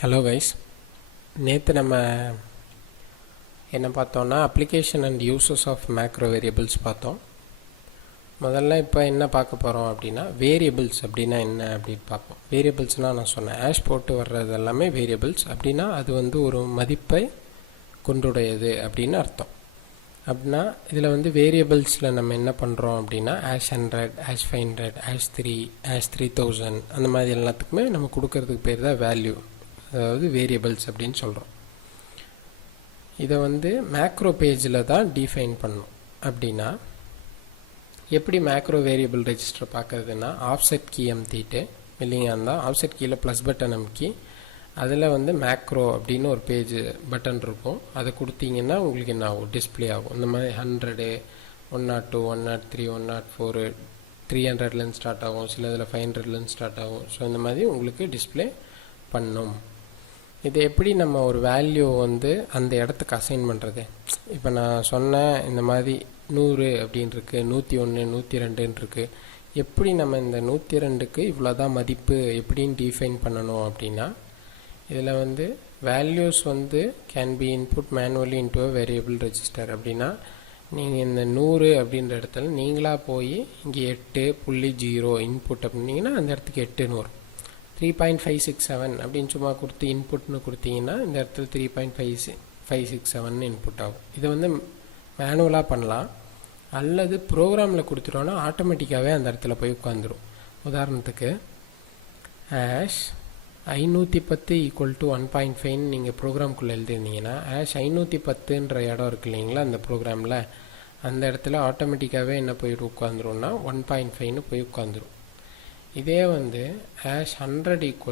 Hello guys, நேற்று நம்ம என்ன பார்த்தோம்னா application and uses of macro variables பார்த்தோம். முதல்ல இப்போ என்ன பார்க்க போகிறோம் அப்படின்னா வேரியபிள்ஸ் அப்படின்னா என்ன அப்படின்னு பார்ப்போம். வேரியபிள்ஸ்னால் நான் சொன்னேன் ஹேஷ் போட்டு வர்றது எல்லாமே வேரியபிள்ஸ் அப்படின்னா அது வந்து ஒரு மதிப்பை கொண்டுடையது அப்படின்னு அர்த்தம். அப்படின்னா இதில் வந்து வேரியபிள்ஸில் நம்ம என்ன பண்ணுறோம் அப்படின்னா #100, #500, #3, #3000 அந்த மாதிரி எல்லாத்துக்குமே நம்ம கொடுக்கறதுக்கு பேர் தான் வேல்யூ, அதாவது வேரியபிள்ஸ் அப்படின்னு சொல்கிறோம். இதை வந்து மேக்ரோ பேஜில் தான் டிஃபைன் பண்ணணும். அப்படின்னா எப்படி மேக்ரோ வேரியபிள் ரெஜிஸ்டர் பார்க்குறதுன்னா ஆஃப்செட் கீ அமுத்திட்டு இல்லைங்க இருந்தால் ஆஃப்செட் கீயில் ப்ளஸ் பட்டன் அமுக்கி அதில் வந்து மேக்ரோ அப்படின்னு ஒரு பேஜ் பட்டன் இருக்கும். அதை கொடுத்தீங்கன்னா உங்களுக்கு என்ன ஆகும், டிஸ்பிளே ஆகும். இந்த மாதிரி 100, 102, 103, 104, 300லேருந்து ஸ்டார்ட் ஆகும், சில இதில் 500லேருந்து ஸ்டார்ட் ஆகும். ஸோ இந்த மாதிரி உங்களுக்கு டிஸ்பிளே பண்ணும். இது எப்படி நம்ம ஒரு வேல்யூ வந்து அந்த இடத்துக்கு அசைன் பண்ணுறது? இப்போ நான் சொன்னேன் இந்த மாதிரி 100 அப்படின்னு இருக்குது, 101, 102 இருக்குது. எப்படி நம்ம இந்த 102க்கு இவ்வளோதான் மதிப்பு எப்படின்னு டிஃபைன் பண்ணணும் அப்படின்னா இதில் வந்து வேல்யூஸ் வந்து can be input manually into a variable register. அப்படின்னா நீங்கள் இந்த 100 அப்படின்ற இடத்துல நீங்களாக போய் இங்கே 8.0 இன்புட் அப்படின்னீங்கன்னா அந்த இடத்துக்கு 8ன்னு வரும். 3.567 அப்படின்னு சும்மா கொடுத்து இன்புட்னு கொடுத்தீங்கன்னா இந்த இடத்துல 3.567 இன்புட் ஆகும். இதை வந்து மேனுவலாக பண்ணலாம், அல்லது ப்ரோக்ராமில் கொடுத்துட்டோன்னா ஆட்டோமேட்டிக்காகவே அந்த இடத்துல போய் உட்காந்துரும். உதாரணத்துக்கு #510 = 1.5 நீங்கள் ப்ரோக்ராம்குள்ளே எழுதிருந்தீங்கன்னா #510ன்ற இடம் இருக்கு இல்லைங்களா அந்த ப்ரோக்ராமில், அந்த இடத்துல ஆட்டோமேட்டிக்காகவே என்ன போயிட்டு உட்காந்துரும்னா 1.5ன்னு போய் உட்காந்துரும். இதே வந்து #100 =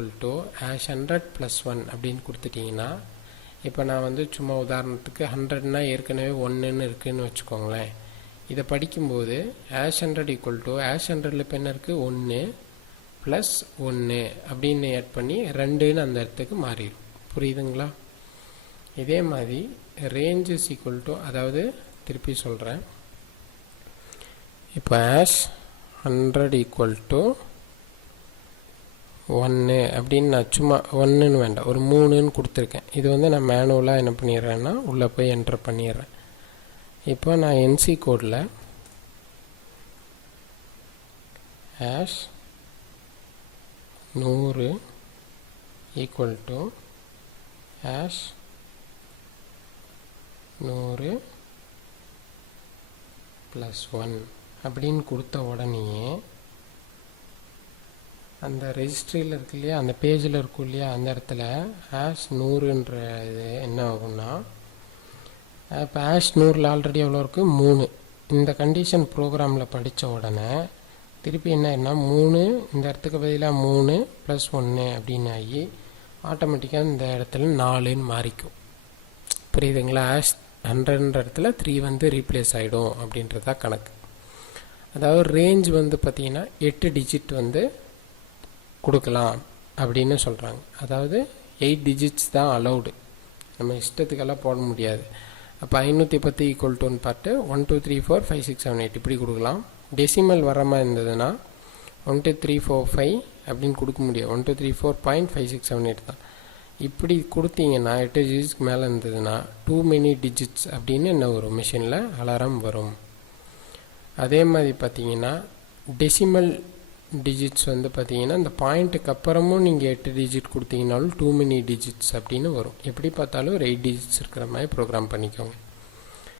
#100+1 அப்படின்னு கொடுத்துட்டிங்கன்னா, இப்போ நான் வந்து சும்மா உதாரணத்துக்கு 100னா ஏற்கனவே 1ன்னு இருக்குதுன்னு வச்சுக்கோங்களேன். இதை படிக்கும்போது #100 = #100ல் இப்போ என்ன இருக்குது 1 + 1 அப்படின்னு ஆட் பண்ணி 2ன்னு அந்த இடத்துக்கு மாறிடும். புரியுதுங்களா? இதே மாதிரி ரேஞ்ச் = அதாவது திருப்பி சொல்கிறேன், இப்போ #100 = 1 அப்படின்னு நான் சும்மா 1ன்னு வேண்டாம் ஒரு 3ன்னு கொடுத்துருக்கேன். இது வந்து நான் மேனுவலாக என்ன பண்ணிடுறேன்னா உள்ளே போய் என்டர் பண்ணிடுறேன். இப்போ நான் NC கோடில் #100 = #100+1 அப்படின்னு கொடுத்த உடனேயே அந்த ரெஜிஸ்ட்ரியில் இருக்கு இல்லையா, அந்த பேஜில் இருக்கும் இல்லையா, அந்த இடத்துல #100ன்ற இது என்ன ஆகும்னா, இப்போ #100ல் ஆல்ரெடி எவ்வளோ இருக்குது 3. இந்த கண்டிஷன் ப்ரோக்ராமில் படித்த உடனே திருப்பி என்ன 3 இந்த இடத்துக்கு பதிலாக 3 + 1 அப்படின்னு ஆகி ஆட்டோமேட்டிக்காக இந்த இடத்துல 4ன்னு மாறிக்கும். புரியுதுங்களா? #100ன்ற இடத்துல 3 வந்து ரீப்ளேஸ் ஆகிடும் அப்படின்றதா கணக்கு. அதாவது ரேஞ்ச் வந்து பார்த்திங்கன்னா 8 டிஜிட் வந்து கொடுக்கலாம் அப்படின்னு சொல்கிறாங்க. அதாவது 8 டிஜிட்ஸ் தான் அலௌடு, நம்ம இஷ்டத்துக்கெல்லாம் போட முடியாது. அப்போ 510 = பார்த்து 1 2 3 4 5 6 7 8 இப்படி கொடுக்கலாம். டெசிமல் வர மாதிரி இருந்ததுன்னா 1 2 3 4 5 அப்படின்னு கொடுக்க முடியாது, 1 2 3 4.5678 தான். இப்படி கொடுத்தீங்கன்னா 8 டிஜிட்ஸ்க்கு மேலே இருந்ததுன்னா டூ மெனி டிஜிட்ஸ் அப்படின்னு என்ன வரும், மிஷினில் அலாரம் வரும். அதே மாதிரி பார்த்தீங்கன்னா டெசிமல் டிஜிட்ஸ் வந்து பார்த்தீங்கன்னா இந்த பாயிண்ட்டுக்கு அப்புறமும் நீங்கள் 8 டிஜிட் கொடுத்தீங்கனாலும் டூ மெனி டிஜிட்ஸ் அப்படின்னு வரும். எப்படி பார்த்தாலும் ஒரு 8 டிஜிட்ஸ் இருக்கிற மாதிரி ப்ரோக்ராம் பண்ணிக்கோங்க.